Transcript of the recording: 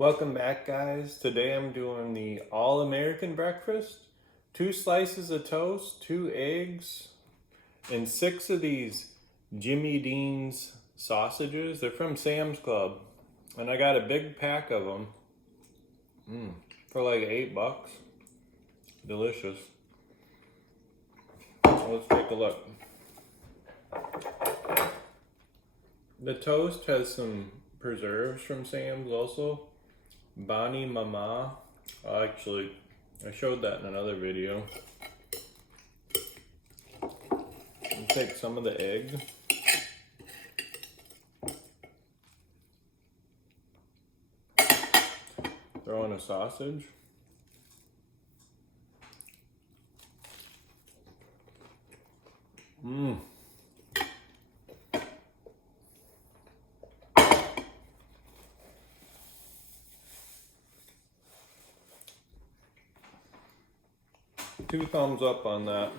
Welcome back, guys. Today I'm doing the all-American breakfast. 2 slices of toast, 2 eggs, and 6 of these Jimmy Dean's sausages. They're from Sam's Club. And I got a big pack of them for like $8. Delicious. So let's take a look. The toast has some preserves from Sam's also. Bani Mama. Actually, I showed that in another video. I'll take some of the egg. Throw in a sausage. Mmm. Two thumbs up on that.